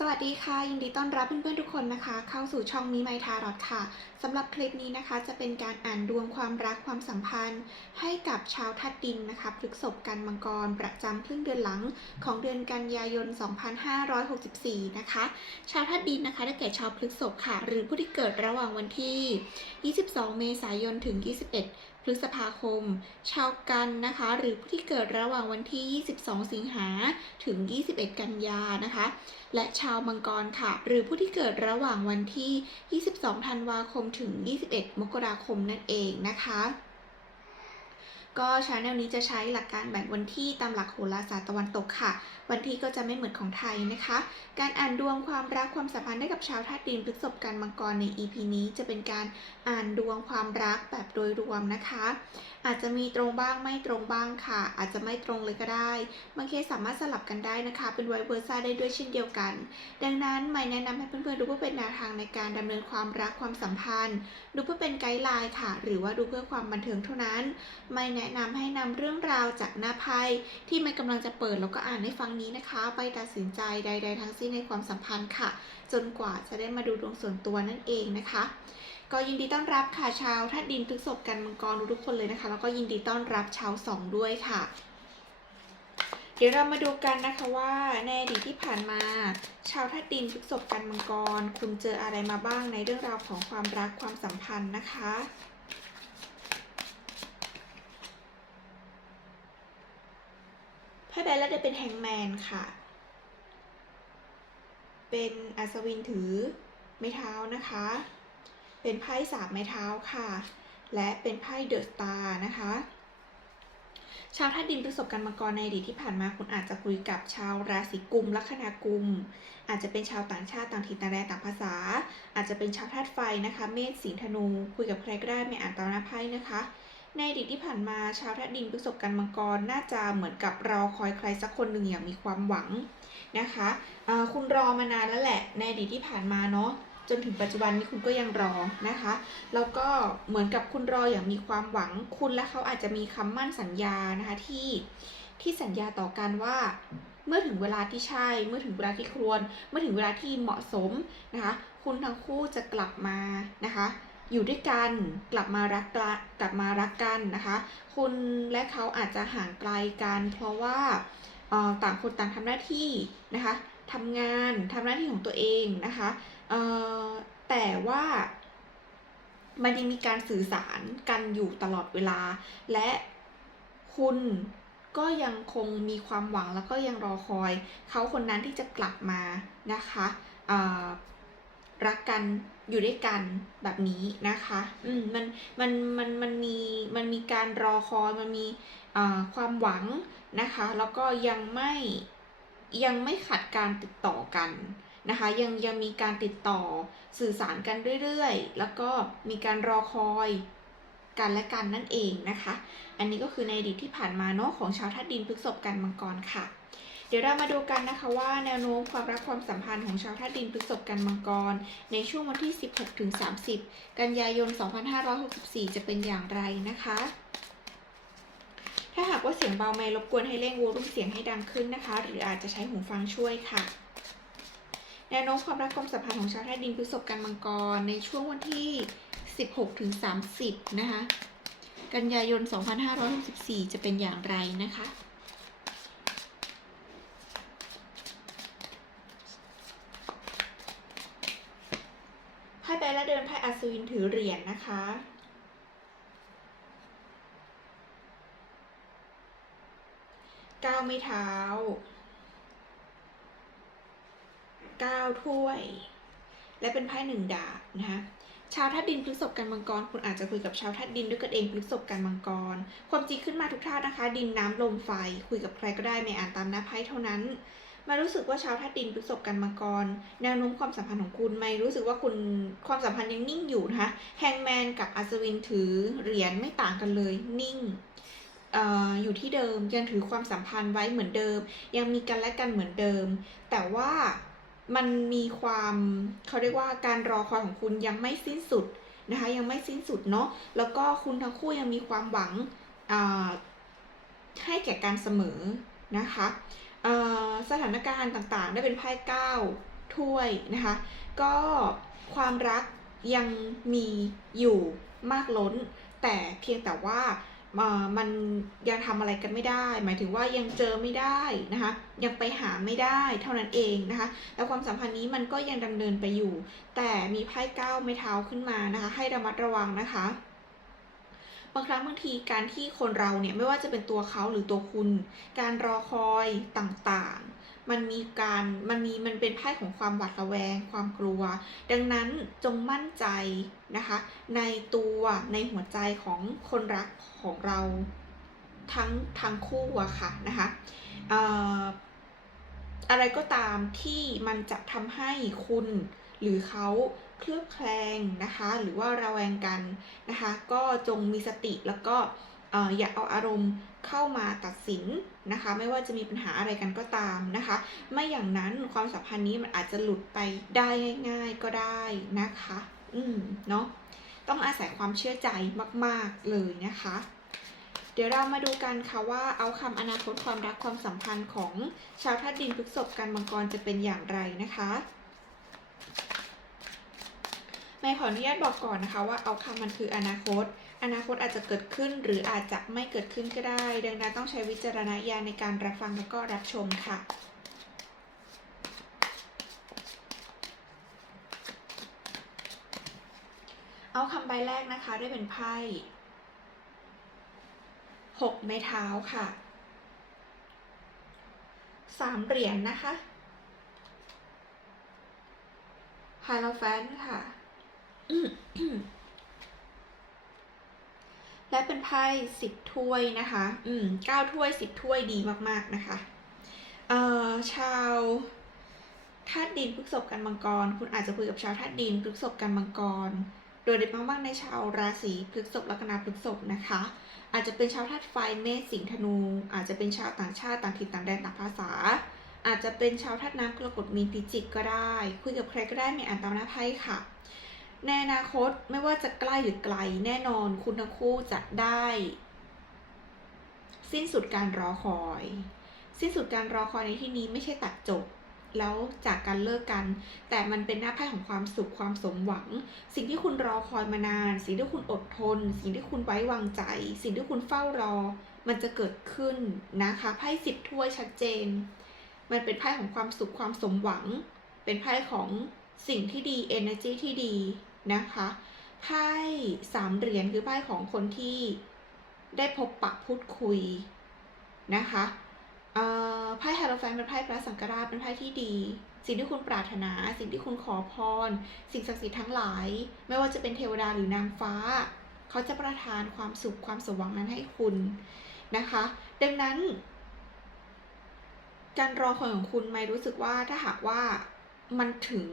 สวัสดีค่ะ ยินดีต้อนรับเพื่อนๆทุกคนนะคะ เข้าสู่ช่องมีไมทารอดค่ะสำหรับคลิปนี้นะคะ จะเป็นการอ่านดวงความรักความสัมพันธ์ ให้กับชาวทัดดินนะคะพฤกษบกันมังกรประจำครึ่งเดือนหลังของเดือนกันยายน 2564 นะคะ ชาวทัดดินนะคะได้แก่ชาวพฤกษบค่ะ หรือผู้ที่เกิดระหว่างวันที่ 22 เมษายนถึง 21 พฤษภาคม ชาวกันนะคะ หรือผู้ที่เกิดระหว่างวันที่ 22 สิงหาถึง 21 กันยานะคะ และชาวมังกรค่ะ หรือผู้ที่เกิดระหว่างวันที่ 22 ธันวาคมถึง 21 มกราคมนั่นเองนะคะ ก็ชาแนลนี้จะใช้หลักการแบ่งวันที่ตามหลักโหราศาสตร์ตะวันตกค่ะ วันที่ก็จะไม่เหมือนของไทยนะคะ การอ่านดวงความรักความสัมพันธ์ได้กับชาวธาตุดินพฤษภกันมังกรใน EP นี้จะเป็นการอ่านดวงความรักแบบโดยรวมนะคะ อาจจะมีตรงบ้างไม่ตรงบ้างค่ะ อาจจะไม่ตรงเลยก็ได้ บางเคสสามารถสลับกันได้นะคะ เป็นไวเวอร์ซ่าได้ด้วยเช่นเดียวกัน ดังนั้นไม่แนะนำให้เพื่อนๆดูเพื่อเป็นแนวทางในการดำเนินความรักความสัมพันธ์ ดูเพื่อเป็นไกด์ไลน์ค่ะ หรือว่าดูเพื่อความบันเทิงเท่านั้น ไม่แนะนำให้นำเรื่องราวจากหน้าไพ่ที่มันกำลังจะเปิดแล้วก็อ่านให้ฟังนี้นะคะ ไปตัดสินใจใด ๆ ทั้งสิ้นในความสัมพันธ์ค่ะ จนกว่าจะได้มาดูดวงส่วนตัวนั่นเองนะคะ ก็ยินดีต้อนรับค่ะชาวธาตุดินพฤษภกันมังกรทุกคนเลยนะคะ แล้วก็ยินดีต้อนรับชาวสองด้วยค่ะ เดี๋ยวเรามาดูกันนะคะว่าในอดีตที่ผ่านมา ชาวธาตุดินพฤษภกันมังกร คุณเจออะไรมาบ้างในเรื่องราวของความรักความสัมพันธ์นะคะไพ่ใบแรกได้เป็นแฮงแมนค่ะ เป็นอัศวินถือไม้เท้านะคะ เป็นไพ่สามไม้เท้าค่ะ และเป็นไพ่เดอะสตาร์นะคะ ชาวธาตุดินประสบการณ์มังกรในอดีตที่ผ่านมาคุณอาจจะคุยกับชาวราศีกุมลัคนากุม อาจจะเป็นชาวต่างชาติต่างถิ่นต่างแดนต่างภาษา อาจจะเป็นชาวธาตุไฟนะคะ เมษสิงห์ธนู คุยกับใครก็ได้ไม่อ่านตามหน้าไพ่นะคะในอดีตที่ผ่านมาชาวธาตุดินประสบการณ์มังกรน่าจะเหมือนกับรอคอยใครสักคนหนึ่งอย่างมีความหวังนะคะคุณรอมานานแล้วแหละ ในอดีตที่ผ่านมาเนาะ จนถึงปัจจุบันนี้คุณก็ยังรอนะคะ แล้วก็เหมือนกับคุณรออย่างมีความหวังคุณและเขาอาจจะมีคำมั่นสัญญานะคะที่ที่สัญญาต่อกันว่าเมื่อถึงเวลาที่ใช่ เมื่อถึงเวลาที่ควร เมื่อถึงเวลาที่เหมาะสมนะคะ คุณทั้งคู่จะกลับมานะคะ อยู่ด้วยกัน กลับมารักกลับมารักกันนะคะ คุณและเขาอาจจะห่างไกลกัน เพราะว่าต่างคนต่างทำหน้าที่นะคะ ทำงานทำหน้าที่ของตัวเองนะคะแต่ว่ามันยังมีการสื่อสารกันอยู่ตลอดเวลา และคุณก็ยังคงมีความหวังแล้วก็ยังรอคอย เขาคนนั้นที่จะกลับมานะคะรักกันอยู่ด้วยกันแบบนี้นะคะ อืมมันมันมันมันมีมันมีการรอคอยมันมีความหวังนะคะ แล้วก็ยังไม่ ยังไม่ขัดการติดต่อกันนะคะ ยังยังมีการติดต่อสื่อสารกันเรื่อยๆ แล้วก็มีการรอคอยกันและกันนั่นเองนะคะ อันนี้ก็คือในอดีตที่ผ่านมาเนาะของชาวธาตุดินพฤษภกันมังกรค่ะ เดี๋ยวเรามาดูกันนะคะว่าแนวโน้มความรักความสัมพันธ์ของชาวธาตุดินพฤษภกันมังกร ในช่วงวันที่ 16ถึง30 กันยายน 2564 จะเป็นอย่างไรนะคะ ถ้าหากว่าเสียงเบาไม่รบกวนให้เร่งวอลุ่มเสียงให้ดังขึ้นนะคะ หรืออาจจะใช้หูฟังช่วยค่ะแนวโน้มความรักความสัมพันธ์ของชาวธาตุดินพฤษภกันมังกรในช่วงวันที่ 16ถึง30 นะคะ กันยายน 2564 จะเป็นอย่างไรนะคะไพ่ใบและเดินไพ่อัศวินถือเหรียญนะคะ ก้าไม้เท้าเก้าถ้วย และเป็นไพ่หนึ่งดาบนะคะชาวธาตุดินพฤษภกันมังกร คุณอาจจะคุยกับชาวธาตุดินด้วยกันเองพฤษภกันมังกร ความจริงขึ้นมาทุกธาตุนะคะ ดินน้ำลมไฟ คุยกับใครก็ได้ไม่อ่านตามหน้าไพ่เท่านั้น มารู้สึกว่าชาวธาตุดินพฤษภกันมังกร แนวโน้มความสัมพันธ์ของคุณไม่รู้สึกว่าคุณความสัมพันธ์ยังนิ่งอยู่นะคะแฮงแมนกับอัศวินถือเหรียญไม่ต่างกันเลย นิ่ง อยู่ที่เดิมยังถือความสัมพันธ์ไว้เหมือนเดิม ยังมีกันและกันเหมือนเดิม แต่ว่ามันมีความเขาเรียกว่าการรอคอยของคุณยังไม่สิ้นสุดนะคะยังไม่สิ้นสุดเนาะแล้วก็คุณทั้งคู่ยังมีความหวังให้แก่การเสมอนะคะสถานการณ์ต่างๆ ได้เป็นไพ่เก้าถ้วยนะคะก็ความรักยังมีอยู่มากล้น แต่เพียงแต่ว่า มันยังทำอะไรกันไม่ได้ หมายถึงว่ายังเจอไม่ได้นะคะ ยังไปหาไม่ได้เท่านั้นเองนะคะ แล้วความสัมพันธ์นี้มันก็ยังดำเนินไปอยู่ แต่มีไพ่เก้าไม้เท้าขึ้นมานะคะ ให้ระมัดระวังนะคะบางครั้งบางทีการที่คนเราเนี่ยไม่ว่าจะเป็นตัวเขาหรือตัวคุณ การรอคอยต่างๆ มันมีการมันมีมันเป็นไพ่ของความหวาดระแวง ความกลัว ดังนั้นจงมั่นใจนะคะ ในตัวในหัวใจของคนรักของเราทั้งทั้งคู่อะค่ะนะคะเอ่อะไรก็ตามที่มันจะทำให้คุณหรือเขาเคลือบแคลงนะคะ หรือว่าระแวงกันนะคะ ก็จงมีสติแล้วก็ อย่าเอาอารมณ์เข้ามาตัดสินนะคะ ไม่ว่าจะมีปัญหาอะไรกันก็ตามนะคะ ไม่อย่างนั้นความสัมพันธ์นี้มันอาจจะหลุดไปได้ง่ายๆก็ได้นะคะ อืมเนาะต้องอาศัยความเชื่อใจมากๆเลยนะคะ เดี๋ยวเรามาดูกันค่ะว่าเอาคำอนาคตความรักความสัมพันธ์ของชาวธาตุดินพฤษภกันมังกรจะเป็นอย่างไรนะคะไม่ขออนุญาตบอกก่อนนะคะว่าเอาคำมันคืออนาคต อนาคตอาจจะเกิดขึ้นหรืออาจจะไม่เกิดขึ้นก็ได้ ดังนั้นต้องใช้วิจารณญาณในการรับฟังแล้วก็รับชมค่ะเอาคำใบแรกนะคะได้เป็นไพ่หกไม้เท้าค่ะสามเหรียญนนะคะฮาโลแฟนค่ะ และเป็นไพ่สิบถ้วยนะคะ อืมเก้าถ้วยสิบถ้วยดีมากๆนะคะ เอ่อ ชาวธาตุดินพฤษภกันมังกร คุณอาจจะคุยกับชาวธาตุดินพฤษภกันมังกร โดยเฉพาะมากๆในชาวราศีพฤษภลัคนาพฤษภนะคะ อาจจะเป็นชาวธาตุไฟเมษสิงห์ธนู อาจจะเป็นชาวต่างชาติต่างถิ่นต่างแดนต่างภาษา อาจจะเป็นชาวธาตุน้ำกรกฎมีนพิจิกก็ได้ คุยกับใครก็ได้มีอ่านตามหน้าไพ่ค่ะ ในอนาคตไม่ว่าจะใกล้หรือไกลแน่นอนคุณทั้งคู่จะได้ สิ้นสุดการรอคอย สิ้นสุดการรอคอยในที่นี้ไม่ใช่ตัดจบ แล้วจากการเลิกกัน แต่มันเป็นหน้าไพ่ของความสุขความสมหวัง สิ่งที่คุณรอคอยมานาน สิ่งที่คุณอดทน สิ่งที่คุณไว้วางใจ สิ่งที่คุณเฝ้ารอ มันจะเกิดขึ้นนะคะไพ่สิบถ้วยชัดเจน มันเป็นไพ่ของความสุขความสมหวัง เป็นไพ่ของสิ่งที่ดี energy ที่ดี นะคะไพ่สามเหรียญคือไพ่ของคนที่ได้พบปะพูดคุยนะคะไพ่ฮาโลแฟนเป็นไพ่พระสังฆราชเป็นไพ่ที่ดี สิ่งที่คุณปรารถนา สิ่งที่คุณขอพร สิ่งศักดิ์สิทธิ์ทั้งหลาย ไม่ว่าจะเป็นเทวดาหรือนางฟ้า เขาจะประทานความสุขความสมหวังนั้นให้คุณนะคะ ดังนั้น การรอคอยของคุณไม่รู้สึกว่าถ้าหากว่ามันถึง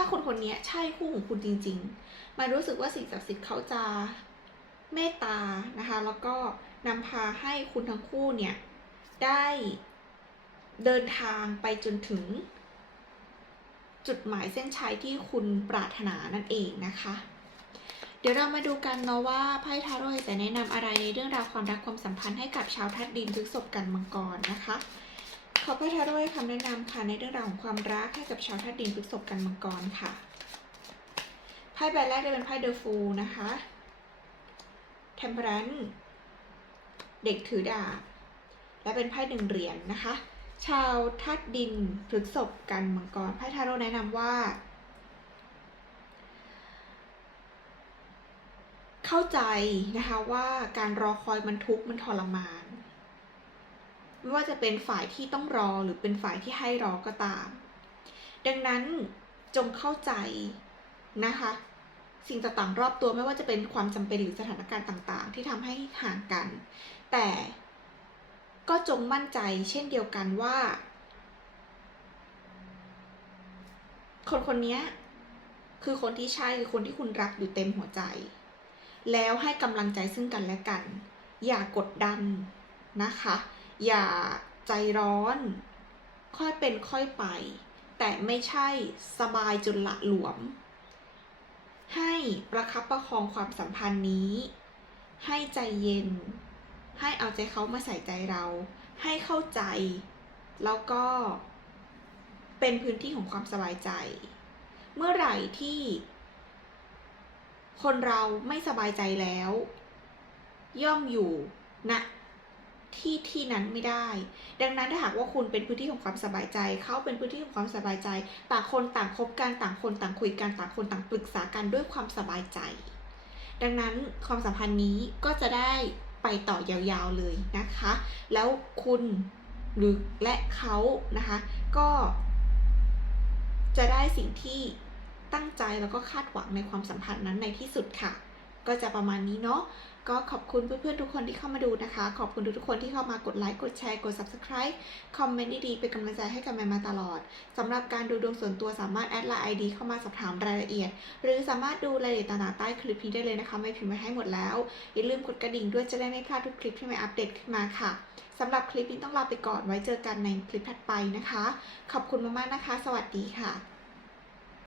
ถ้าคนคนนี้ใช่คู่ของคุณจริงๆม่รู้สึกว่าสิ่งศักดิ์สิทธิ์เขาจะเมตตานะคะ แล้วก็นำพาให้คุณทั้งคู่เนี่ย ได้เดินทางไปจนถึง จุดหมายเส้นชัยที่คุณปรารถนานั่นเองนะคะ เดี๋ยวเรามาดูกันเนาะว่าไพ่ทาโร่จะแนะนำอะไรในเรื่องราวความรักความสัมพันธ์ให้กับชาวธาตุดินพฤษภกันมังกรนะคะ ขอไพ่ทาโร่ให้คำแนะนำค่ะในเรื่องราวของความรักให้กับชาวธาตุดินพฤษภกันมังกรค่ะ ไพ่ใบแรกได้เป็นไพ่เดอะฟูลนะคะเทมเพรันเด็กถือดาบและเป็นไพ่หนึ่งเหรียญนนะคะ ชาวธาตุดินพฤษภกันมังกรไพ่ทาโร่แนะนำว่า เข้าใจนะคะว่าการรอคอยมันทุกข์มันทรมาน ไม่ว่าจะเป็นฝ่ายที่ต้องรอหรือเป็นฝ่ายที่ให้รอก็ตาม ดังนั้นจงเข้าใจนะคะ สิ่งต่างๆรอบตัวไม่ว่าจะเป็นความจำเป็นหรือสถานการณ์ต่างๆ ที่ทำให้ห่างกัน แต่ก็จงมั่นใจเช่นเดียวกันว่า คนคนนี้คือคนที่ใช่คือคนที่คุณรักอยู่เต็มหัวใจ แล้วให้กำลังใจซึ่งกันและกัน อย่ากดดันนะคะ อย่าใจร้อน ค่อยเป็นค่อยไป แต่ไม่ใช่สบายจนละหลวม ให้ประคับประคองความสัมพันธ์นี้ ให้ใจเย็น ให้เอาใจเขามาใส่ใจเรา ให้เข้าใจ แล้วก็เป็นพื้นที่ของความสบายใจ เมื่อไหร่ที่ คนเราไม่สบายใจแล้ว ย่อมอยู่ณ ที่ที่นั้นไม่ได้ ดังนั้นถ้าหากว่าคุณเป็นพื้นที่ของความสบายใจ เขาเป็นพื้นที่ของความสบายใจ ต่างคนต่างคบกันต่างคนต่างคุยกันต่างคนต่างปรึกษากันด้วยความสบายใจ ดังนั้นความสัมพันธ์นี้ก็จะได้ไปต่อยาวๆเลยนะคะ แล้วคุณหรือและเขานะคะ ก็ จะได้สิ่งที่ตั้งใจแล้วก็คาดหวังในความสัมพันธ์นั้นในที่สุดค่ะ ก็จะประมาณนี้เนาะ ก็ขอบคุณเพื่อนๆทุกคนที่เข้ามาดูนะคะ ขอบคุณทุกๆคนที่เข้ามากดไลค์กดแชร์กด subscribe คอมเมนต์ดีๆเป็นกำลังใจให้กับแมนมาตลอดสำหรับการดูดวงส่วนตัวสามารถแอดไลน์ ID เข้ามาสอบถามรายละเอียด หรือสามารถดูรายละเอียดต่างๆใต้คลิปนี้ได้เลยนะคะ ไม่พิมพ์ไว้ให้หมดแล้วอย่าลืมกดกระดิ่งด้วยจะได้ไม่พลาดทุกคลิปที่แม่อัปเดตขึ้นมาค่ะสำหรับคลิปนี้ต้องลาไปก่อนไว้เจอกันในคลิปถัดไปนะคะ ขอบคุณมากๆนะคะ สวัสดีค่ะ